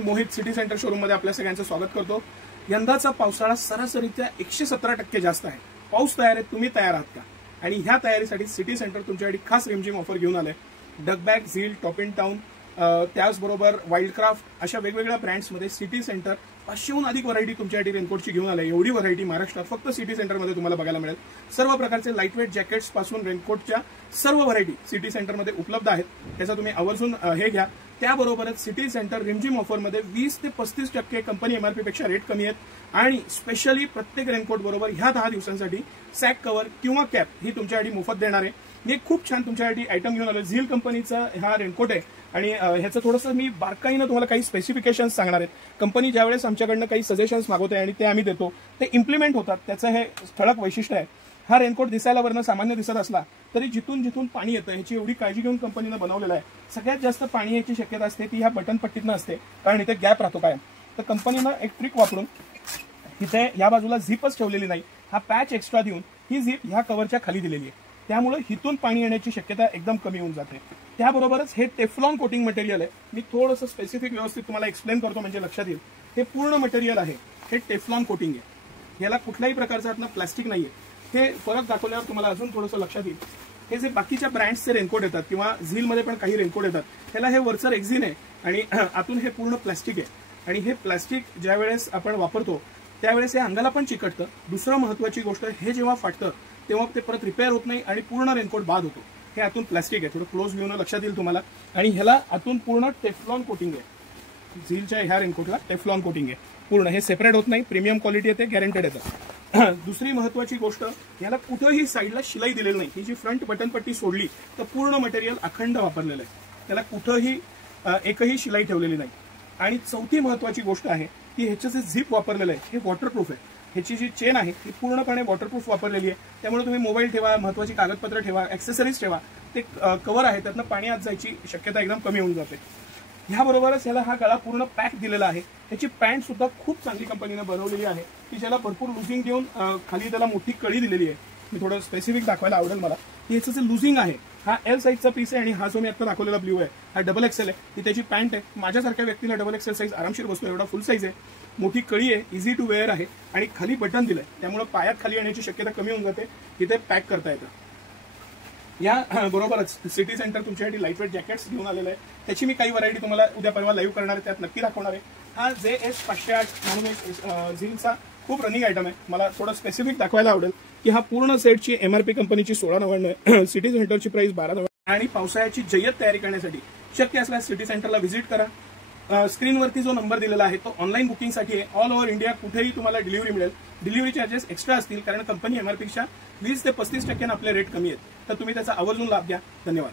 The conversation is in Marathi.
मोहित सिटी सेंटर शोरूम मध्ये आपल्या सगळ्यांचं स्वागत करतो। यंदाचा पावसाळा सरासरीच्या 117% जास्त आहे। पाऊस तयार आहे, तुम्ही तयार आहात का? आणि ह्या तयारीसाठी सिटी सेंटर तुमच्यासाठी खास रिमझिम ऑफर घेऊन आले। डगबॅग, झील, टॉप इन टाउन, त्याचबरोबर वाइल्डक्राफ्ट अशा वेगवेगळ्या ब्रँड्समध्ये सिटी सेंटर 500हून अधिक व्हरायटी तुमच्यासाठी रेनकोटची घेऊन आले। एवढी व्हरायटी महाराष्ट्रात फक्त सिटी सेंटरमध्ये तुम्हाला बघायला मिळेल। सर्व प्रकारचे लाईटवेट जॅकेट्स पासून रेनकोटच्या सर्व व्हरायटी सिटी सेंटरमध्ये उपलब्ध आहेत। त्याचा तुम्ही आवर्जून हे घ्या। त्याबरोबरच सिटी सेंटर रिमझिम ऑफरमध्ये 20 ते 35% कंपनी एमआरपी पेक्षा रेट कमी आहेत आणि स्पेशली प्रत्येक रेनकोट बरोबर ह्या 10 दिवसांसाठी सॅक कव्हर किंवा कॅप ही तुमच्यासाठी मोफत देणार आहे। मी खूप छान तुमच्यासाठी आयटम घेऊन आलो। झील कंपनीचा हा रेनकोट आहे आणि ह्याचं थोडंसं मी बारकाईनं तुम्हाला काही स्पेसिफिकेशन्स सांगणार आहेत। कंपनी ज्यावेळेस आमच्याकडनं काही सजेशन्स मागवते आणि ते आम्ही देतो, ते इम्प्लिमेंट होतात, त्याचं हे ठळक वैशिष्ट्य आहे। हा रेनकोट दिसायला वरनं सामान्य दिसत असला तरी जिथून जिथून पाणी येतं ह्याची एवढी काळजी घेऊन कंपनीनं बनवलेलं आहे। सगळ्यात जास्त पाणी याची शक्यता असते ती ह्या बटन पट्टीतनं असते, कारण इथे गॅप राहतो कायम। तर कंपनीनं एक ट्रिक वापरून इथे या बाजूला झिपच ठेवलेली नाही, हा पॅच एक्स्ट्रा देऊन ही झिप ह्या कव्हरच्या खाली दिलेली आहे। त्यामुळे हिथून पाणी येण्याची शक्यता एकदम कमी होऊन जाते। त्याबरोबरच हे टेफ्लॉन कोटिंग मटेरियल आहे। मी थोडंसं स्पेसिफिक व्यवस्थित तुम्हाला एक्सप्लेन करतो म्हणजे लक्षात येईल। हे पूर्ण मटेरियल आहे, हे टेफ्लॉन कोटिंग आहे। याला कुठल्याही प्रकारचं आतनं प्लास्टिक नाहीये। हे फरक दाखवल्यावर तुम्हाला अजून थोडंसं लक्षात येईल। हे जे बाकीच्या ब्रँड्सचे रेनकोट येतात किंवा झीलमध्ये पण काही रेनकोट येतात, त्याला हे वरचं रेक्झिन आहे आणि आतून हे पूर्ण प्लास्टिक आहे। आणि हे प्लास्टिक ज्यावेळेस आपण वापरतो त्यावेळेस हे अंगाला पण चिकटतं। दुसरं महत्त्वाची गोष्ट, हे जेव्हा फाटतं तेव्हा ते परत रिपेअर होत नाही आणि पूर्ण रेनकोट बाद होतो। हे आतून प्लास्टिक आहे, थोडं क्लोज व्ह्यूनं लक्षात येईल तुम्हाला। आणि ह्याला आतून पूर्ण टेफ्लॉन कोटिंग आहे। झीलच्या ह्या रेनकोटला टेफ्लॉन कोटिंग आहे पूर्ण, हे सेपरेट होत नाही, प्रीमियम क्वालिटी येते, गॅरंटेड येतं। दुसरी महत्त्वाची गोष्ट, याला कुठेही साईडला शिलाई दिलेली नाही। ही जी फ्रंट बटन पट्टी सोडली तर पूर्ण मटेरियल अखंड वापरलेलं आहे, त्याला कुठेही एकही शिलाई ठेवलेली नाही। आणि चौथी महत्त्वाची गोष्ट आहे की ह्याचं जे झिप वापरलेलं आहे हे वॉटरप्रूफ आहे। ह्याची जी चेन आहे ती पूर्णपणे वॉटरप्रूफ वापरलेली आहे, त्यामुळे तुम्ही मोबाईल ठेवा, महत्त्वाची कागदपत्र ठेवा, ॲक्सेसरीज ठेवा, ते कव्हर आहे त्यातनं पाणी आत जायची शक्यता एकदम कमी होऊन जाते। ह्याबरोबरच याला हा गळा पूर्ण पॅक दिलेला आहे। त्याची पॅन्ट सुद्धा खूप चांगली कंपनीने बनवलेली आहे की ज्याला भरपूर लुझिंग देऊन खाली त्याला मोठी कळी दिलेली आहे। मी थोडं स्पेसिफिक दाखवायला आवडेल मला की ह्याचं जे लुझिंग आहे, हा एल साईजचा पीस आहे आणि हा जो मी आता दाखवलेला ब्ल्यू आहे हा डबल एक्सेल आहे। ही त्याची पॅन्ट आहे। माझ्यासारख्या व्यक्तीला डबल एक्सेल साईज आरामशीर बसतो, एवढा फुल साईज आहे। मोठी कळी आहे, इझी टू वेअर आहे आणि खाली बटन दिलंय, त्यामुळे पायात खाली येण्याची शक्यता कमी होऊन जाते। इथे पॅक करता येतं। या बरोबरच सिटी सेंटर तुमच्यासाठी लाईटवेट जॅकेट्स घेऊन आलेलं आहे। त्याची मी काही व्हरायटी तुम्हाला उद्या परवा लाईव्ह करणार आहे, त्यात नक्की दाखवणार आहे। हा JS 508 म्हणून एक झीलचा खूप रनिंग आयटम आहे। मला थोडं स्पेसिफिक दाखवायला आवडेल की हा पूर्ण सेटची एमआरपी कंपनीची 1699 आहे, सिटी सेंटरची प्राइस 1299। आणि पावसाळ्याची जय्यत तयारी करण्यासाठी शक्य असल्यास सिटी सेंटरला व्हिजिट करा। स्क्रीनवरती जो नंबर दिलेला आहे तो ऑनलाईन बुकिंगसाठी आहे। ऑल ओव्हर इंडिया कुठेही तुम्हाला डिलिव्हरी मिळेल। डिलिव्हरी चार्जेस एक्स्ट्रा असतील, कारण कंपनी एमआरपीच्या 20 ते 35% आपले रेट कमी आहेत। तर तुम्ही त्याचा आवर्जून लाभ घ्या। धन्यवाद।